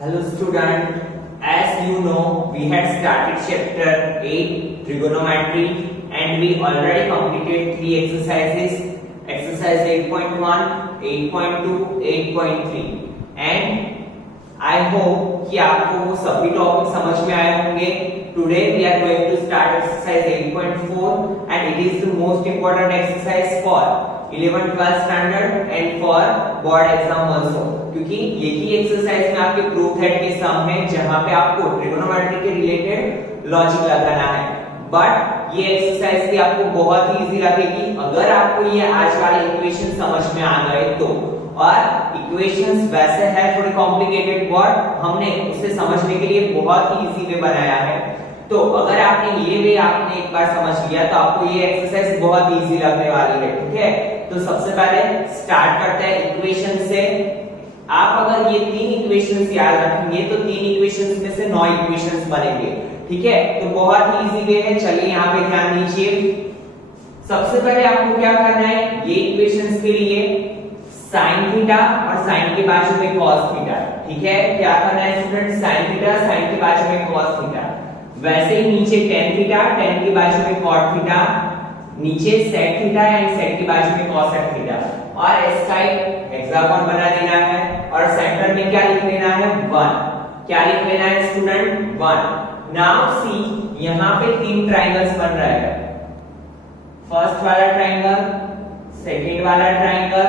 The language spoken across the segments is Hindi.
Hello student, as you know we had started chapter 8 trigonometry and we already completed 3 exercises, exercise 8.1, 8.2, 8.3 and I hope कि आपको वो सभी टॉपिक समझ में आए होंगे. Today we are going to start exercise 8.4 and it is the most important exercise for 11th 12th standard and for board exam also. क्योंकि यही एक्सरसाइज में आपके प्रूफ हेड के सम है जहां पे आपको ट्रिगोनोमेट्री के रिलेटेड लॉजिक लगाना है. बट ये एक्सरसाइज भी आपको बहुत ही इजी लगेगी अगर आपको ये आज वाले इक्वेशन समझ में आ गए तो. और इक्वेशंस वैसे है थोड़े कॉम्प्लिकेटेड बट हमने उसे समझने के लिए बहुत ही इजी वे बनाया है. तो अगर आपने ये वे आपने एक बार समझ लिया तो आपको ये एक्सरसाइज बहुत इजी लगने वाली है. ठीक है, तो सबसे पहले स्टार्ट करते हैं इक्वेशन से. आप अगर ये तीन इक्वेशंस याद रखेंगे तो तीन इक्वेशंस में से 9 इक्वेशंस बनेंगे. ठीक है, तो बहुत ही इजी वे है. चलिए यहाँ पे ध्यान दीजिए. सबसे पहले आपको क्या करना है, ये इक्वेशंस के लिए sin थीटा और sin के बाजू में cos थीटा. ठीक है, क्या करना है स्टूडेंट, sin थीटा sin के बाजू में cos थीटा. वैसे ही नीचे tan थीटा tan के बाजू में cot थीटा, नीचे sec थीटा एंड sec के बाजू में cosec थीटा. और इस साइड हेक्सागोन बना देना है और सेंटर में क्या लिख लेना है 1. क्या लिख लेना है स्टूडेंट 1. नाउ सी यहां पे तीन ट्रायंगल्स बन रहे हैं. फर्स्ट वाला ट्रायंगल, सेकंड वाला ट्रायंगल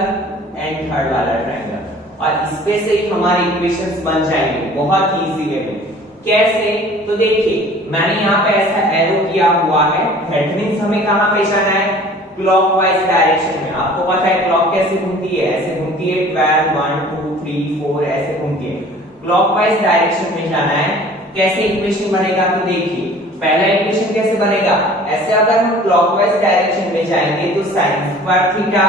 एंड थर्ड वाला ट्रायंगल. और इसपे से ही हमारे इक्वेशंस बन जाएंगे बहुत ही इजी वे में. कैसे, तो देखिए मैंने यहाँ पे ऐसा एरो किया हुआ है. दैट मींस हमें कहां पे जाना है, क्लॉकवाइज डायरेक्शन में. आपको पता है क्लॉक कैसे घूमती है, ऐसे घूमती है. 12 1 2 3 4 ऐसे घूमती है. क्लॉकवाइज डायरेक्शन में जाना है. कैसे इक्वेशन बनेगा, तो देखिए पहला इक्वेशन कैसे बनेगा, ऐसे अगर हम क्लॉकवाइज डायरेक्शन में जाएंगे तो sin square theta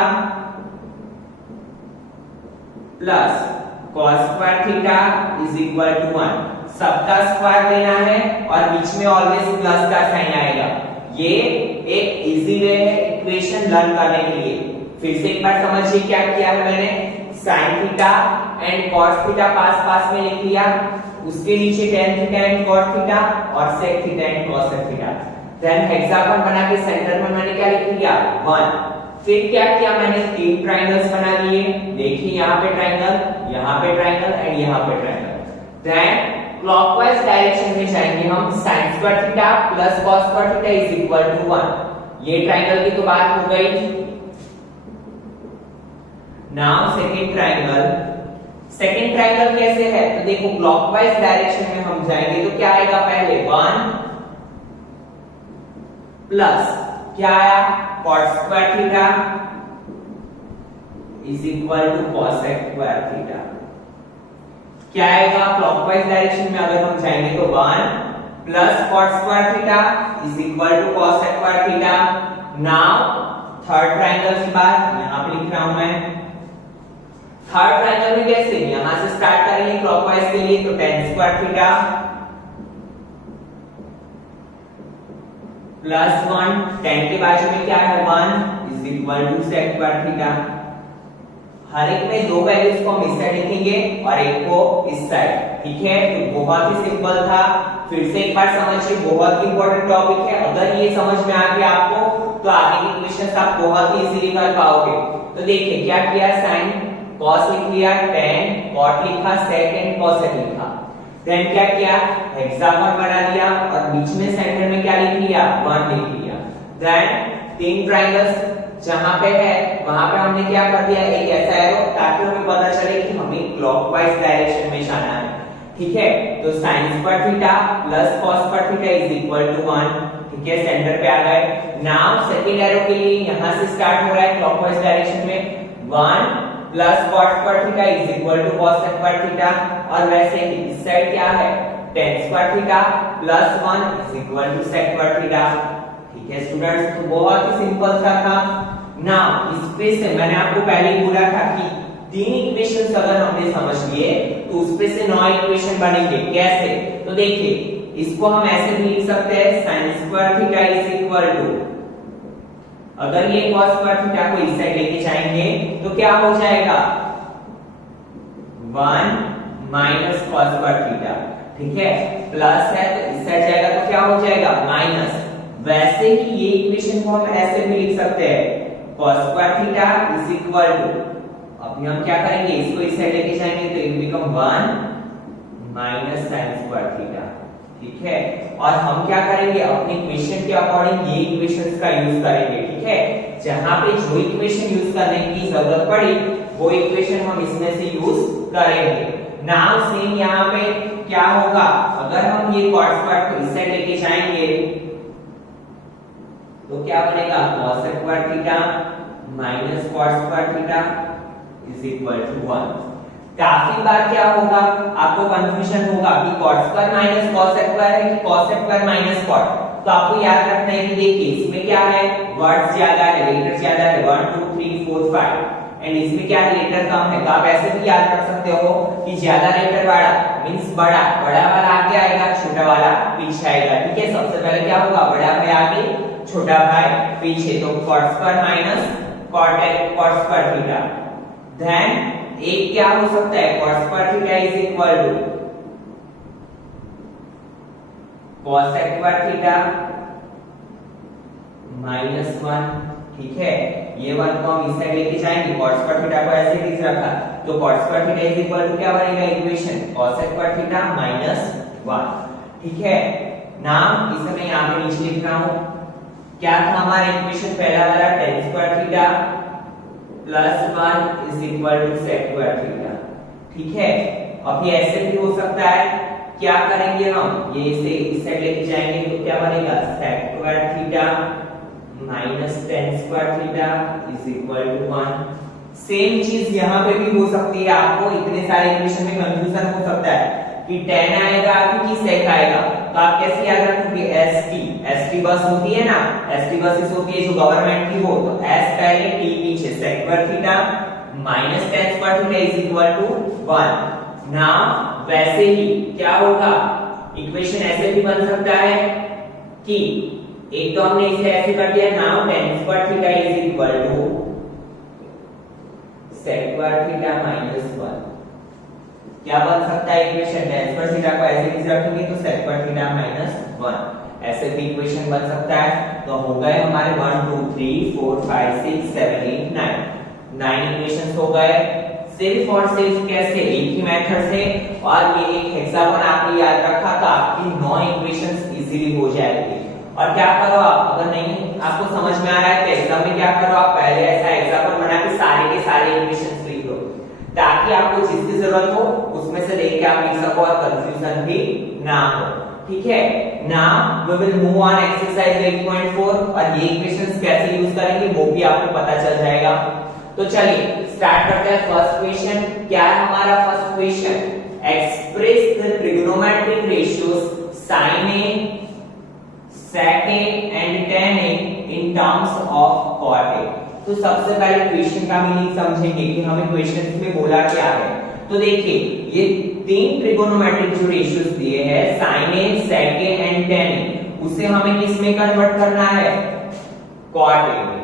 plus cos square theta is equal to 1. सबका स्क्वायर लेना है और बीच में ऑलवेज प्लस का साइन आएगा. ये एक इजी वे है इक्वेशन लर्न करने के लिए. फिर से एक बार समझिए क्या किया है मैंने. sin theta and cos theta पास पास में लिख लिया. उसके नीचे tan theta and cot theta और sec theta and cosec theta. Then hexagon बना के सेंटर में मैंने क्या लिख लिया 1. फिर क्या किया मैंने, तीन ट्रायंगल्स बना लिए. देखिए यहाँ पे ट्रायंगल, यहाँ पे ट्रायंगल एंड यहाँ पे ट्रायंगल. देन क्लॉकवाइज डायरेक्शन में जाएंगे हम. sin square theta plus cos square theta is equal to 1. ये ट्रायंगल की तो बात हो गई. Now second triangle. Second triangle कैसे है, तो देखो क्लॉकवाइज डायरेक्शन में हम जाएंगे तो क्या आएगा, पहले 1 प्लस क्या आया cot square theta is equal to cosec square theta. क्या आएगा, क्लॉकवाइज डायरेक्शन में अगर हम जाएंगे तो 1 plus cot square theta is equal to cosec square theta. Now third triangle की बात यहां पे लिख रहा हूं मैं. थर्ड ट्रायंगल में कैसे, यहां से स्टार्ट करेंगे क्लॉकवाइज के लिए तो tan square theta plus 1 tan के बाजू में क्या है 1 is equal to sec square theta. हर एक में दो वैल्यूज को हम इस साइड लिखेंगे और एक को इस साइड. ठीक है, तो बहुत ही सिंपल था. फिर से एक बार समझिए, बहुत ही इंपॉर्टेंट टॉपिक है. अगर ये समझ में आ गया आपको तो आगे की क्वेश्चंस आप बहुत ही इजीली कर पाओगे. तो देखिए क्या किया, sin cos लिख लिया, tan cot लिखा, sec एंड cosec लिखा. देन क्या किया, हेक्सागोन बना दिया और बीच में सेंटर में क्या लिख लिया 1 लिख लिया. देन तीन ट्रायंगल्स जहां पे है वहां पे हमने क्या कर दिया, एक ऐसा एरो ताकि हमें पता चले कि हमें क्लॉकवाइज डायरेक्शन में जाना है. ठीक है, तो sin square theta plus cos square theta is equal to 1. ठीक है, सेंटर पे आ गए. नाउ सेकंड एरो के लिए यहां से स्टार्ट हो रहा है क्लॉकवाइज डायरेक्शन में 1 plus cot square theta is equal to cosec square theta. और वैसे ही इस साइड क्या है, tan square theta plus 1 is equal to sec square theta. ठीक है स्टूडेंट्स, तो बहुत ही सिंपल सा था. नाउ इस पे से मैंने आपको पहले ही बोला था कि तीन इक्वेशंस अगर हमने समझ लिए तो उस पे से 9 इक्वेशन बनेंगे. कैसे, तो देखिए इसको हम ऐसे भी लिख सकते हैं sin square theta is equal to, अगर ये cos स्क्वायर थीटा को इस साइड लेके जाएंगे तो क्या हो जाएगा 1 माइनस कॉस स्क्वायर थीटा, ठीक है, प्लस है तो इस साइड जाएगा तो क्या हो जाएगा माइनस। वैसे ही ये इक्वेशन को हम ऐसे भी लिख सकते हैं cos square theta is equal to, अभी हम क्या करेंगे इसको इस साइड लेके जाएंगे तो it become 1 minus sine square theta, ठीक है। और हम क्या करेंगे अपने इक्वेशन के अकॉर्डिंग ये इक्वेशंस का यूज करेंगे, ठीक है। जहां पे जो इक्वेशन यूज करने की जरूरत पड़ी वो इक्वेशन हम इसमें से यूज करेंगे। नाउ सेम यहाँ पे क्या होगा, अगर हम ये कॉस स्क्वायर को इस साइड लेके जाएंगे तो क्या बनेगा cos square theta minus cos square theta is equal to 1। काफी बार क्या होगा आपको कंफ्यूजन होगा कि cos square minus cos square है कि cos स्क्वायर माइनस cot, तो आपको याद रखना है कि देखिए इसमें क्या है वर्ड्स ज्यादा है, लेटर ज्यादा है 1 2 3 4 5 एंड इसमें क्या है लेटर कम है। तो आप ऐसे भी याद रख सकते हो कि ज्यादा लेटर वाला मींस बड़ा वाला आगे आएगा, छोटा वाला पीछे आएगा, ठीक है। सबसे पहले क्या होगा बड़ा भाई आगे छोटा भाई पीछे, तो cos square minus cos square theta. Then एक क्या हो सकता है cos square theta is equal to cos square theta minus 1, ठीक है। ये 1 को हम इस साइड लेके जाएंगे, cos स्क्वायर थीटा को ऐसे लिख रखा तो cos square theta is equal to क्या बनेगा equation cos square theta minus 1, ठीक है। नाम इसे मैं यहां पे नीचे लिख रहा हूं, क्या था हमारा इक्वेशन पहला वाला tan square theta plus 1 is equal to sec square theta, ठीक है। अब ये ऐसे भी हो सकता है, क्या करेंगे हम ये इसे इस साइड लेके जाएंगे तो क्या बनेगा sec square theta minus tan square theta is equal to 1। Same चीज यहां पे भी हो सकती है, आपको इतने सारे इक्वेशन में कंफ्यूजन हो सकता है कि tan आएगा कि sec आएगा, तो आप कैसे याद रखोगे st बस होती है ना, st बसेस होती है जो गवर्नमेंट की, वो तो s पहले t पीछे sec square theta minus tan square theta is equal to 1। Now वैसे ही क्या होगा इक्वेशन ऐसे भी बन सकता है कि एक तो हमने इसे ऐसे कर दिया, now tan square theta is equal to sec square theta minus 1। क्या बन सकता है इक्वेशन tan स्क्वायर थीटा को ऐसे लिख रखेंगे तो sec स्क्वायर थीटा माइनस 1, ऐसे भी इक्वेशन बन सकता है। तो हो गए हमारे 1 2 3 4 5 6 7 8 9 इक्वेशंस हो गए, सिर्फ और सिर्फ कैसे एक ही मेथड से, और ये एक हेक्सागोन आपने याद रखा तो आपकी 9 इक्वेशंस इजीली हो जाएगी। और क्या करो आप अगर नहीं आपको समझ में आ रहा है तो एग्जाम में क्या करो आप पहले ऐसा हेक्सागोन बना के सारे के सारे इक्वेशंस लिख लो, ताकि आपको जिसकी जरूरत हो उसमें से लेके आप लिख सको और कंफ्यूजन भी ना हो, ठीक है। Now we will move on exercise 8.4 और ये इक्वेशंस कैसे यूज करेंगे वो भी आपको पता चल जाएगा। तो चलिए स्टार्ट करते हैं फर्स्ट क्वेश्चन। क्या है हमारा first question, express the trigonometric ratios sin a, sec a and tan a in terms of cot a। तो सबसे पहले क्वेश्चन का मीनिंग समझेंगे कि हमें क्वेश्चन में बोला क्या है। तो देखिए ये तीन ट्रिगोनोमेट्रिक जो रेशियोज दिए हैं sin a, sec a and tan a, उसे हमें किस में कन्वर्ट करना है cot a में।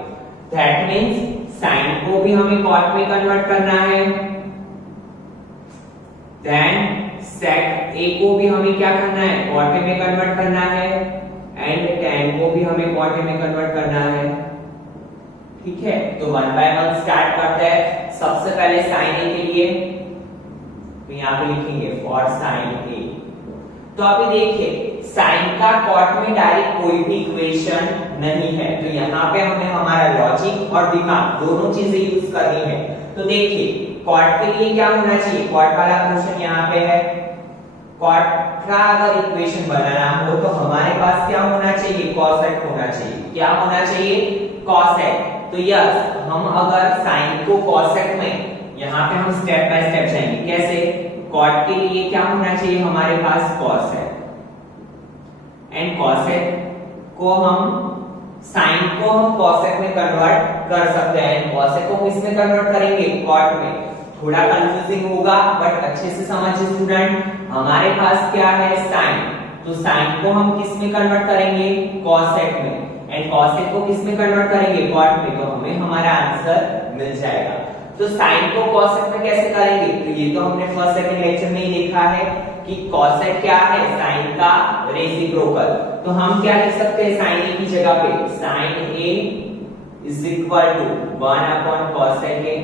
दैट मींस sin को भी हमें cot में कन्वर्ट करना है, देन sec a को भी हमें क्या करना है cot a में कन्वर्ट करना है, एंड tan को भी हमें cot a में कन्वर्ट करना है, ठीक है। तो 1 बाय 1 स्टार्ट करते हैं। सबसे पहले sin a के लिए तो यहाँ पे लिखेंगे फॉर sin a। तो अभी देखिए sin का cot में डायरेक्ट कोई भी इक्वेशन नहीं है, तो यहाँ पे हमें हमारा लॉजिक और दिमाग दोनों चीजें यूज करनी है। तो देखिए cot के लिए क्या होना चाहिए, cot वाला क्वेश्चन यहाँ पे है, cot का अगर इक्वेशन बनाना हो तो हमारे पास क्या होना चाहिए cosec होना चाहिए। क्या होना चाहिए cosec। तो यस हम अगर sin को cosec में यहाँ पे हम स्टेप बाय स्टेप जाएंगे कैसे, cot के लिए क्या होना चाहिए हमारे पास cosec, एंड cosec को हम sin को हम cosec में कन्वर्ट कर सकते हैं, cosec को किसमें कन्वर्ट करेंगे cot में। थोड़ा कंफ्यूजिंग होगा बट अच्छे से समझिए स्टूडेंट, हमारे पास क्या है sin, तो sin को हम किस में कन्वर्ट करेंगे cosec में, एंड cosec को किस में कन्वर्ट करेंगे cot में, तो हमें हमारा आंसर मिल जाएगा। तो साइन को कॉसेक में कैसे करेंगे, तो ये तो हमने फर्स्ट सेकंड लेक्चर में ही देखा है कि कॉसेक क्या है, साइन का रेसिप्रोकल। तो हम क्या लिख सकते हैं साइन ए की जगह पे, sine A is equal to 1 upon cosec A,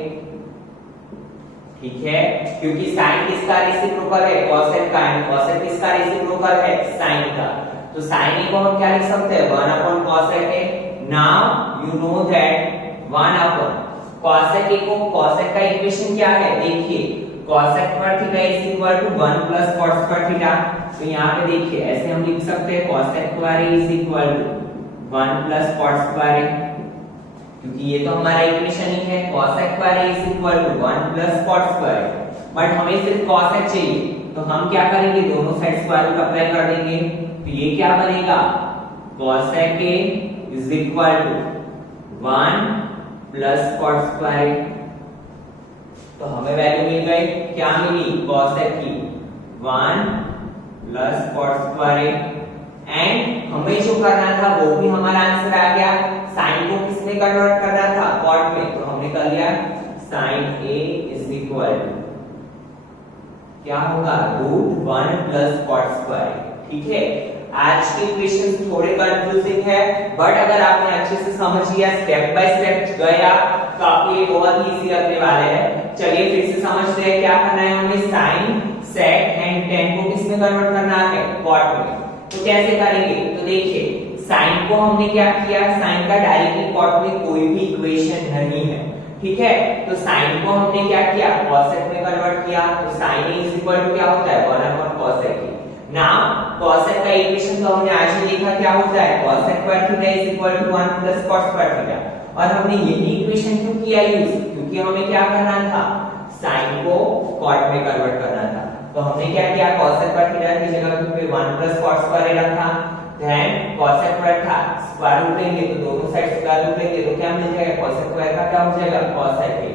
ठीक है, क्योंकि साइन किसका रेसिप्रोकल है, कॉसेक का, एंड कॉसेक किसका रेसिप्रोकल है, साइन का। तो साइन ए को हम क्या लिख सकते हैं, 1 upon cosec A. Now you know that 1 upon cosec A को, कॉसेक का इक्वेशन क्या है, देखिए कॉसेक पर theta is equal to 1 plus cos पर थीटा। तो यहाँ पे देखिए ऐसे हम लिख सकते हैं cosec square A is equal to 1 plus cos square A, क्योंकि ये तो हमारा इक्वेशन ही है, cosec square a is equal to 1 plus cot square. But हमें सिर्फ cosec चाहिए, तो हम क्या करेंगे, दोनों साइड स्क्वायर रूट अप्लाई कर देंगे। तो ये क्या बनेगा, cosec a is equal to 1 plus cot square. तो हमें वैल्यू मिल गई, क्या मिली, cosec की 1 प्लस cot स्क्वायर। एंड हमें जो करना था वो भी हमारा आंसर आ गया, साइन को किसमें कन्वर्ट करना था, कॉट में। तो हमने कर लिया साइन ए इज इक्वल क्या होगा, √1 प्लस कॉट स्क्वायर, ठीक है। आज के क्वेश्चंस थोड़े कंफ्यूजिंग है, बट अगर आपने अच्छे से समझ लिया, स्टेप बाय स्टेप गया, तो आपको ये बहुत इजी लगने वाले हैं। चलिए फिर से समझते हैं क्या करना है हमें, साइन, सेक एंड टेन को किसमें कन्वर्ट करना है, कॉट में। तो कैसे करेंगे, तो देखिए साइन को हमने क्या किया, साइन का डायरेक्टली कॉट में कोई भी इक्वेशन नहीं है, ठीक है। तो साइन को हमने क्या किया, कॉसेक में कन्वर्ट किया। तो sine A is equal to क्या होता है, 1 upon cosec A. Now cosec का इक्वेशन तो हमने आज ही देखा क्या होता है, cosec square theta is equal to 1 plus cot square theta. और हमने यही इक्वेशन क्यों किया यूज, क्योंकि हमें क्या करना था, साइन को कॉट में कन्वर्ट करना था। तो हमने क्या किया, cosec पर थीटा की जगह पे 1 प्लस cot स्क्वायर रखा, देन cosec पर था स्क्वायर रूट लेंगे, तो दोनों साइड स्क्वायर रूट लेंगे, तो क्या मिल जाएगा, cosec स्क्वायर का क्या हो जाएगा, cosec ए।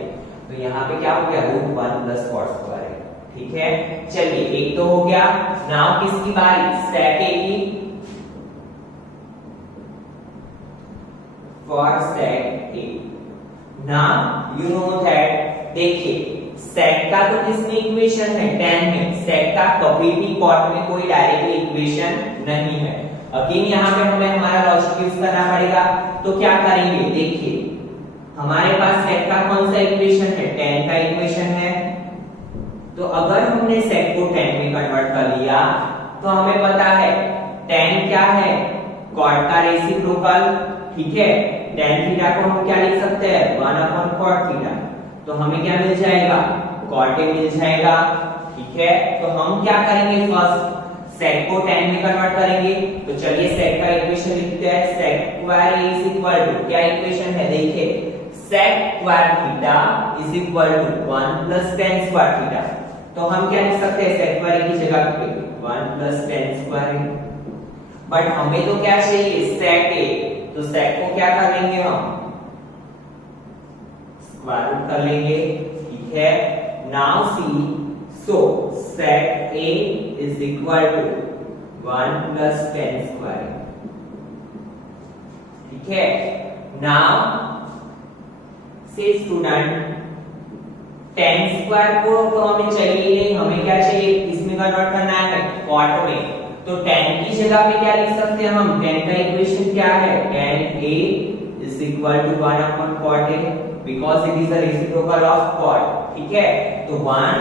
तो यहाँ पे क्या हो गया, √1 प्लस cot स्क्वायर, ठीक है। चलिए एक तो हो गया। नाउ किसकी बारी, sec a की, for sec a। Now you know that, देखिए सेक का तो किसमें इक्वेशन है, tan में, सेक का कभी भी कॉट में कोई डायरेक्टली इक्वेशन नहीं है। अगेन यहाँ पे हमें हमारा लॉजिक यूज करना पड़ेगा। तो क्या करेंगे, देखिए हमारे पास सेक का कौन सा इक्वेशन है, tan का इक्वेशन है। तो अगर हमने सेक को tan में कन्वर्ट कर लिया, तो हमें पता है tan क्या है, कॉट का रेसिप्रोकल, ठीक है। tan थीटा को हम क्या लिख सकते हैं, 1 अपॉन cot थीटा। तो हमें क्या मिल जाएगा, cot a मिल जाएगा, ठीक है। तो हम क्या करेंगे, फर्स्ट sec को tan में कन्वर्ट करेंगे। तो चलिए sec का इक्वेशन लिखते हैं, sec square a is equal to, क्या इक्वेशन है, देखिए sec square theta is equal to 1 plus tan square theta. तो हम क्या लिख सकते हैं, sec स्क्वायर की जगह पे 1 प्लस tan स्क्वायर। बट हमें तो क्या चाहिए, sec a, तो sec को क्या कर लेंगे, हम स्क्वायर रूट कर लेंगे, ठीक है। Now see, so sec a is equal to 1 plus tan square, ठीक है। नाउ से स्टूडेंट, tan स्क्वायर को तो हमें चाहिए नहीं, हमें क्या चाहिए, इसमें कन्वर्ट करना है cot में। तो tan की जगह पे क्या लिख सकते हैं हम, tan का इक्वेशन क्या है, tan a is equal to 1 upon cot a, because it is the reciprocal of cot, ठीक है। तो 1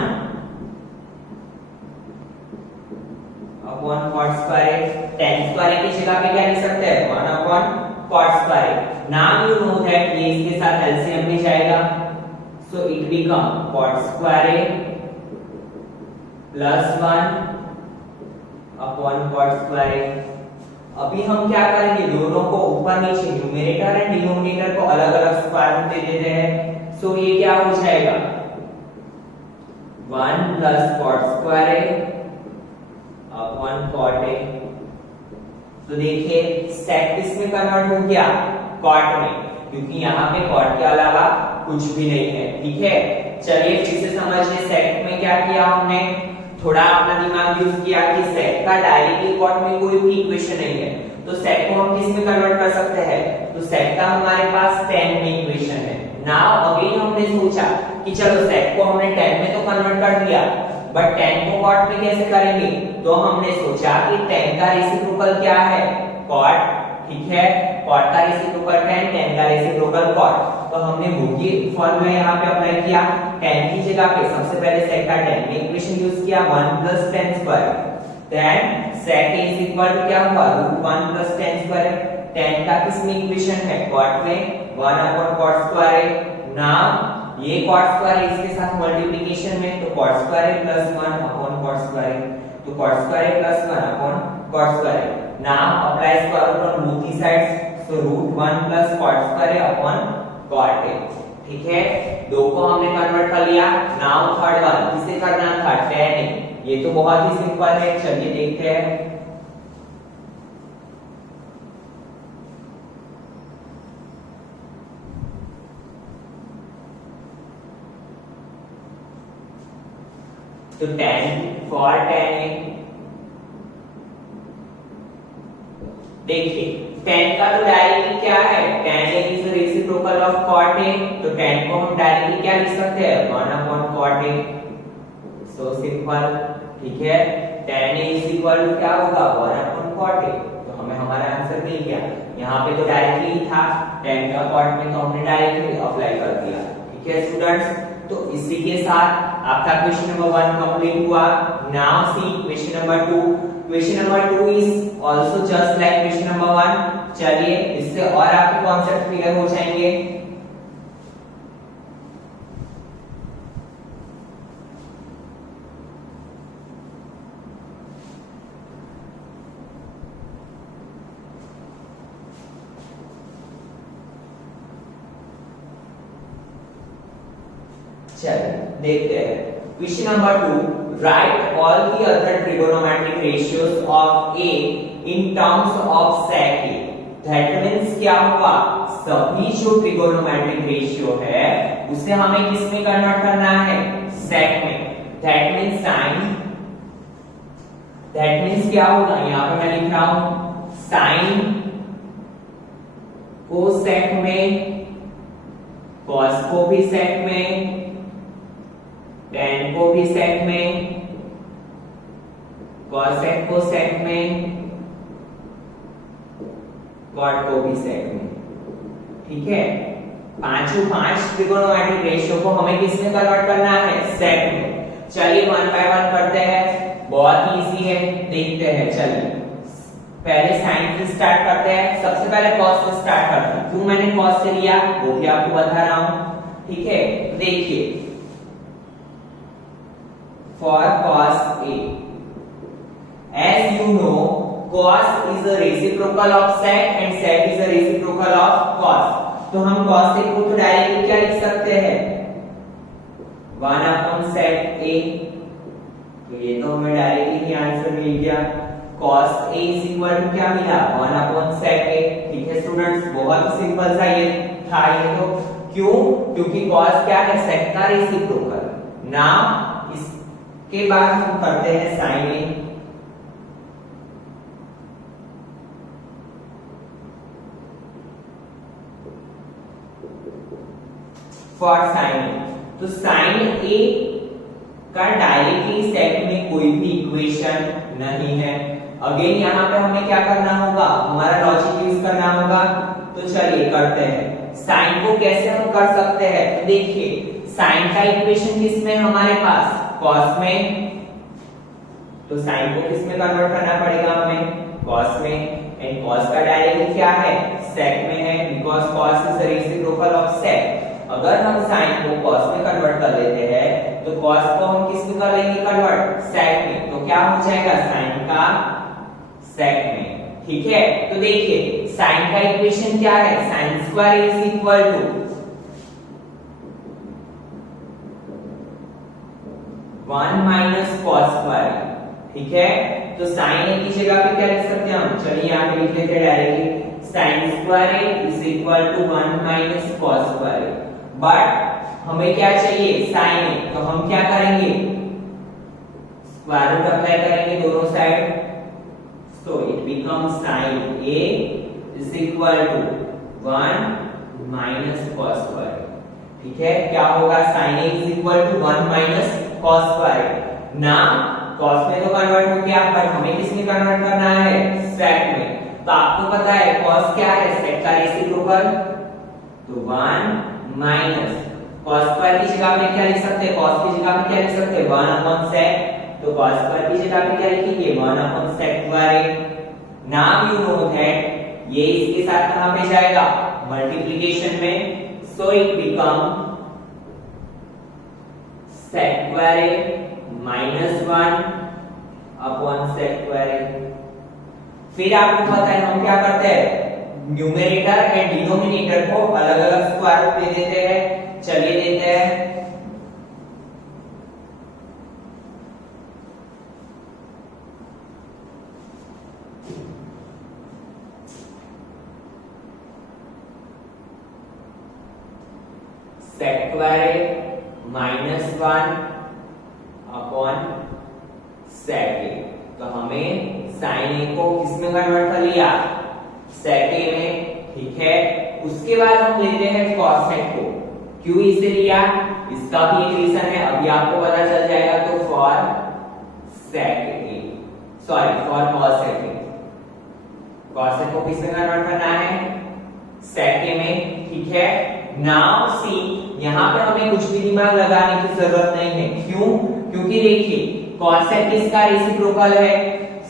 upon cot square, tan square की जगह पे क्या लिख सकते हैं, 1 upon cot square. Now you know that ये इसके साथ एलसीएम में जाएगा, so it become cot square plus 1 upon cot square. अभी हम क्या करेंगे, दोनों को ऊपर नीचे, न्यूमरेटर एंड डिनोमिनेटर को अलग अलग स्क्वायर रूट दे देते हैं। सो ये क्या हो जाएगा, 1 plus cot square upon cot a। तो देखिए sec किसमें कन्वर्ट हो गया, cot में, क्योंकि यहाँ पे cot के अलावा कुछ भी नहीं है, ठीक है। चलिए फिर से समझिए, sec में क्या किया हमने, थोड़ा अपना दिमाग यूज किया कि sec का डायरेक्टली cot में कोई भी इक्वेशन नहीं है, तो sec को हम किस में कन्वर्ट कर सकते हैं, तो sec का हमारे पास tan में इक्वेशन है, नाउ अगेन हमने सोचा कि चलो sec को हमने tan में तो कन्वर्ट कर दिया, बट tan को cot में कैसे करेंगे? तो हमने सोचा कि tan का रेसिप्रोकल क्या है? cot, ठीक है, cot का रेसिप्रोकल tan का रेसिप्रोकल cot। तो हमने वही फॉर्मूला यहाँ पे अप्लाई किया। tan की जगह पे सबसे पहले sec का tan में इक्वेशन यूज किया 1 + tan square, then sec is equal to क्या हुआ √1 + tan स्क्वायर। tan का किसमें इक्वेशन है? cot में 1/cot स्क्वायर है। नाउ ये cot स्क्वायर इसके साथ मल्टीप्लिकेशन में, तो cot स्क्वायर + 1/cot स्क्वायर, तो cot square + 1/cot square. Now apply square root on both the sides, so √1 + cot square cot है, ठीक है। दो को हमने कन्वर्ट कर लिया। नाउ थर्ड वन किसे करना था? tan। ये तो बहुत ही सिंपल है, चलिए देखते हैं। तो tan for tan देखिए tan का तो डायरेक्टली क्या है? tan is reciprocal of cot a, तो tan को हम डायरेक्टली क्या लिख सकते हैं? 1/cot a। सो सिंपल, ठीक है। tan इज इक्वल टू क्या होगा? 1/cot a। तो हमें हमारा आंसर मिल गया। यहाँ पे तो डायरेक्टली था, tan का cot में तो हमने डायरेक्टली अप्लाई कर दिया, ठीक है स्टूडेंट्स। तो इसी के साथ आपका क्वेश्चन नंबर 1 कंप्लीट हुआ। Now see question number 2। Question number 2 is also just like question number 1। चलिए इससे और आपके कॉन्सेप्ट क्लियर हो जाएंगे। चलिए देखते हैं question number 2। Right all the other trigonometric ratios of a in terms of sec a। That means क्या हुआ? सभी जो ट्रिगोनोमेट्रिक रेशियो है उसे हमें किस में कन्वर्ट करना है? sec में। That means sin, that means क्या होगा? यहां पे मैं लिख रहा हूं sin को sec में, cos को भी sec में, tan को भी sec में, cosec को sec में, cot को भी sec में, ठीक है। पांचों पांच ट्रिगोनोमेट्रिक रेशियो को हमें किस में कन्वर्ट करना है? sec में। चलिए 1 बाय 1 करते हैं, बहुत इजी है, देखते हैं। चलिए पहले sin से स्टार्ट करते हैं। सबसे पहले cos से स्टार्ट करते हैं। क्यों मैंने cos से लिया वो भी आपको बता रहा हूं, ठीक है। देखिए for cos a, as you know cos is a reciprocal of sec and sec is a reciprocal of cos। तो हम cos a को तो डायरेक्टली क्या लिख सकते हैं? 1/sec a। तो ये तो हमें डायरेक्टली ही आंसर मिल गया। cos a is equal to क्या मिला? 1/sec a, ठीक है स्टूडेंट्स। बहुत ही सिंपल सा ये था। ये तो क्यों? क्योंकि cos क्या है? sec का रेसिप्रोकल। नाउ के बाद हम करते हैं sin a। For sin a, तो sin a का डायरेक्टली sec में कोई भी इक्वेशन नहीं है। अगेन यहाँ पे हमें क्या करना होगा? हमारा लॉजिक यूज करना होगा। तो चलिए करते हैं। sin को कैसे हम कर सकते हैं? तो देखिए sin का इक्वेशन किस में हमारे पास? cos में। तो sin को किस में कन्वर्ट करना पड़ेगा हमें? cos में। एंड cos का डायरेक्टली क्या है? sec में है, because cos is the reciprocal of sec। अगर हम sin को cos में कन्वर्ट कर लेते हैं तो cos को हम किस में कर लेंगे कन्वर्ट? sec में। तो क्या हो जाएगा? sin का sec में, ठीक है। तो देखिए sin का इक्वेशन क्या है? sin square is equal to 1 minus cos square, ठीक है। तो sin की जगह पे क्या लिख सकते हैं हम? चलिए यहाँ पे लिख लेते हैं directly sin square is equal to 1 minus cos square. But हमें क्या चाहिए? sin a। तो हम क्या करेंगे? स्क्वायर रूट अप्लाई करेंगे दोनों side. So it becomes sin a is equal to 1 minus cos square, ठीक है, क्या होगा sin a is equal to 1 minus cos square a। ना cos में तो कन्वर्ट हो गया, पर हमें किस में कन्वर्ट करना है, sec में। तो आपको पता है cos क्या है, sec का रेसिप्रोकल, तो 1 माइनस cos स्क्वायर की जगह पे क्या लिख सकते हैं, cos की जगह पे क्या लिख सकते हैं, 1 अपॉन sec। तो cos स्क्वायर की जगह पे क्या लिखेंगे, 1 upon sec square a। Now you know that ये इसके साथ कहां पे जाएगा, मल्टीप्लिकेशन में, so it become sec square a minus 1 upon sec square a। फिर आपको पता है हम क्या करते हैं, न्यूमरेटर एंड डिनोमिनेटर को अलग अलग स्क्वायर रूट दे देते हैं। चलिए देते हैं, sec square a minus 1 upon sec a। तो हमें sin a को किसमें कन्वर्ट कर लिया, sec a में, ठीक है। उसके बाद हम लेते हैं cosec को। क्यों इसे लिया, इसका भी एक रीजन है, अभी आपको पता चल जाएगा। तो for sec a, sorry for cosec a, cosec को किसमें कन्वर्ट करना है, sec a में, ठीक है। नाउ सी, यहाँ पे हमें कुछ भी दिमाग लगाने की जरूरत नहीं है। क्यों, क्योंकि देखिए cosec किसका रेसिप्रोकल है,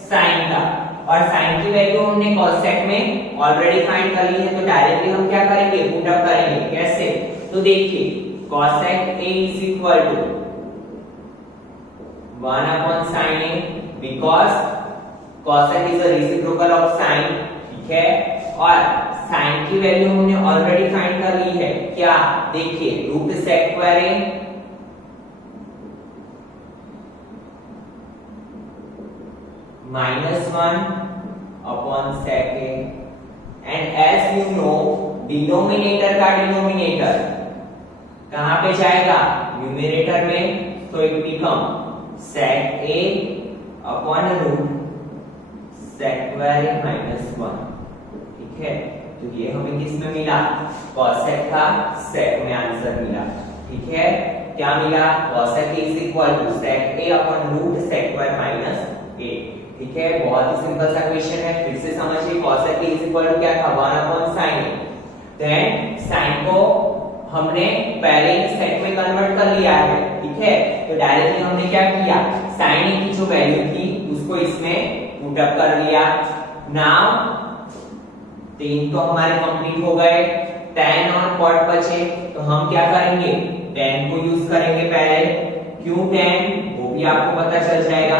sin का, और sin की वैल्यू हमने cosec में ऑलरेडी फाइंड कर ली है। तो डायरेक्टली हम क्या करेंगे, पुट अप करेंगे। कैसे, तो देखिए cosec a is equal to 1 upon sin a, because cosec is a reciprocal of sin, ठीक है। और sin की वैल्यू हमने ऑलरेडी फाइंड कर ली है, क्या, देखिए root sec square a minus 1 upon sec a, and as you know denominator का डिनोमिनेटर कहां पे जाएगा, न्यूमरेटर में, तो it become sec a upon root sec square a minus 1, ठीक है। तो ये हमें किस में मिला, cosec का sec में आंसर मिला, ठीक है। क्या मिला, cosec is equal to sec a upon root sec square minus a, ठीक है। बहुत ही सिंपल सा क्वेश्चन है, फिर से समझिए। cosec इज इक्वल टू क्या था, 1 upon sin a। Then sin को हमने पहले ही sec में कन्वर्ट कर लिया है, ठीक है। तो डायरेक्टली हमने क्या किया, sin a की जो वैल्यू थी उसको इसमें पुट अप कर लिया। नाउ 3 तो हमारे कंप्लीट हो गए, tan और cot बचे, तो हम क्या करेंगे, tan को यूज करेंगे पहले। क्यों tan, वो भी आपको पता चल जाएगा।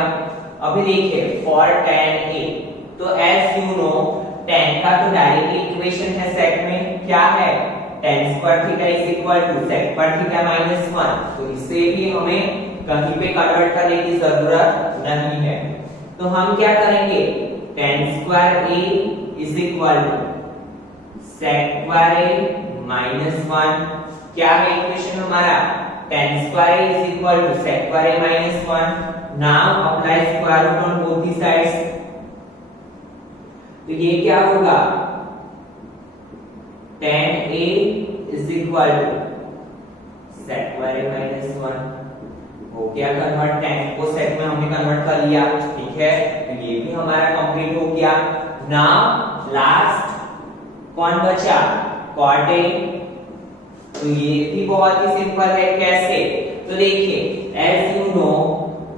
अभी देखिए for tan a, तो as you know tan का तो डायरेक्टली इक्वेशन है sec में, क्या है, tan square theta is equal to sec square theta minus 1। तो इसे भी हमें कहीं पे कन्वर्ट करने की जरूरत नहीं है। तो हम क्या करेंगे, tan square a is equal to sec square a minus 1, क्या है इक्वेशन हमारा, tan square a is equal to sec square a minus 1। Now apply square root on both the sides, तो ये क्या होगा, tan a is equal to sec square a minus 1। हो गया कन्वर्ट, tan को sec में हमने कन्वर्ट कर लिया, ठीक है। तो ये भी हमारा कंप्लीट हो गया। नाउ लास्ट कौन बचा, cot a। तो ये भी बहुत ही सिंपल है, कैसे, तो देखिए as you know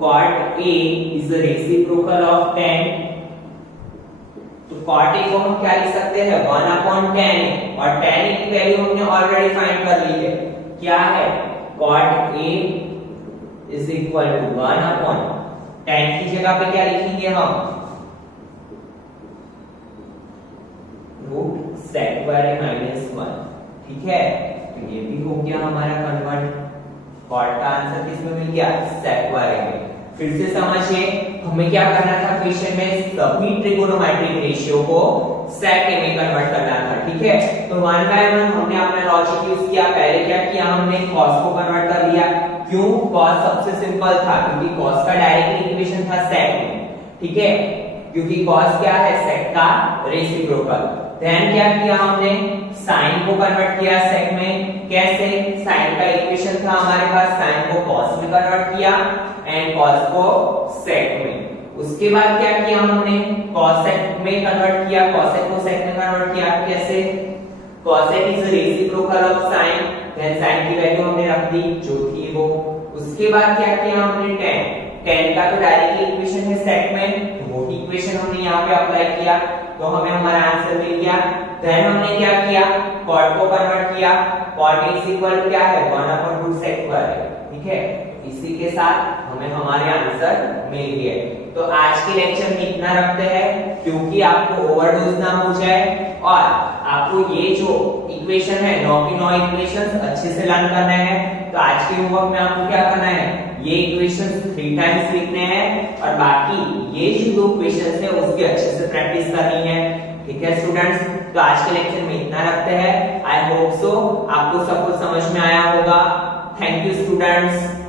cot a is a reciprocal of tan। तो cot a को हम क्या लिख सकते हैं, 1 upon tan a, और tan a की वैल्यू हमने ऑलरेडी फाइंड कर ली है, क्या है, cot a is equal to 1 upon tan की जगह पे क्या लिखेंगे हम, root sec square a minus 1, ठीक है। तो ये भी हो गया हमारा कन्वर्ट, cot का आंसर किसमें मिल गया, sec स्क्वायर a में। फिर से समझिए, हमें क्या करना था क्वेश्चन में, सभी ट्रिगोनोमेट्रिक रेशियो को sec a में कन्वर्ट करना था, ठीक है। तो 1 बाय 1 हमने अपना लॉजिक यूज किया। पहले क्या किया हमने, cos को कन्वर्ट कर लिया। क्यों, cos सबसे सिंपल था, क्योंकि cos का डायरेक्ट इक्वेशन था sec में, ठीक है। क्योंकि cos क्या है, sec का रेसिप्रोकल। देन क्या किया हमने, साइन को कन्वर्ट किया सेक में। कैसे, साइन का इक्वेशन था हमारे पास, साइन को कॉस में कन्वर्ट किया एंड कॉस को सेक में। उसके बाद क्या किया हमने, कॉसेक में कन्वर्ट किया, कॉसेक को सेक में कन्वर्ट किया। कैसे, cosec is reciprocal of sine, then sine की वैल्यू हमने रख दी जो थी वो। उसके बाद क्या किया हमने, टेन, टेन का तो डायरेक्टली इक्वेशन है सेक में, तो वो इक्वेशन हमने यहाँ पे अप्लाई किया तो हमें हमारा आंसर मिल गया। देन हमने क्या किया, कॉट को कन्वर्ट किया, कॉट इज इक्वल क्या है, 1/रूट सेक पर है, ठीक है। इसी के साथ हमें हमारे आंसर मिल गए। तो आज के लेक्चर में इतना रखते हैं, क्योंकि आपको ओवरडोज ना हो जाए और आपको ये जो इक्वेशन है 9 की 9 इक्वेशंस अच्छे से लर्न करना है। तो आज के होमवर्क में आपको क्या करना है, ये इक्वेशंस 3 टाइम्स लिखने हैं और बाकी ये जो दो क्वेश्चंस है उसकी अच्छे से प्रैक्टिस करनी है, ठीक है स्टूडेंट्स। तो आज के लेक्चर में इतना रखते हैं। आई होप सो आपको सब कुछ समझ में आया होगा। Thank you students.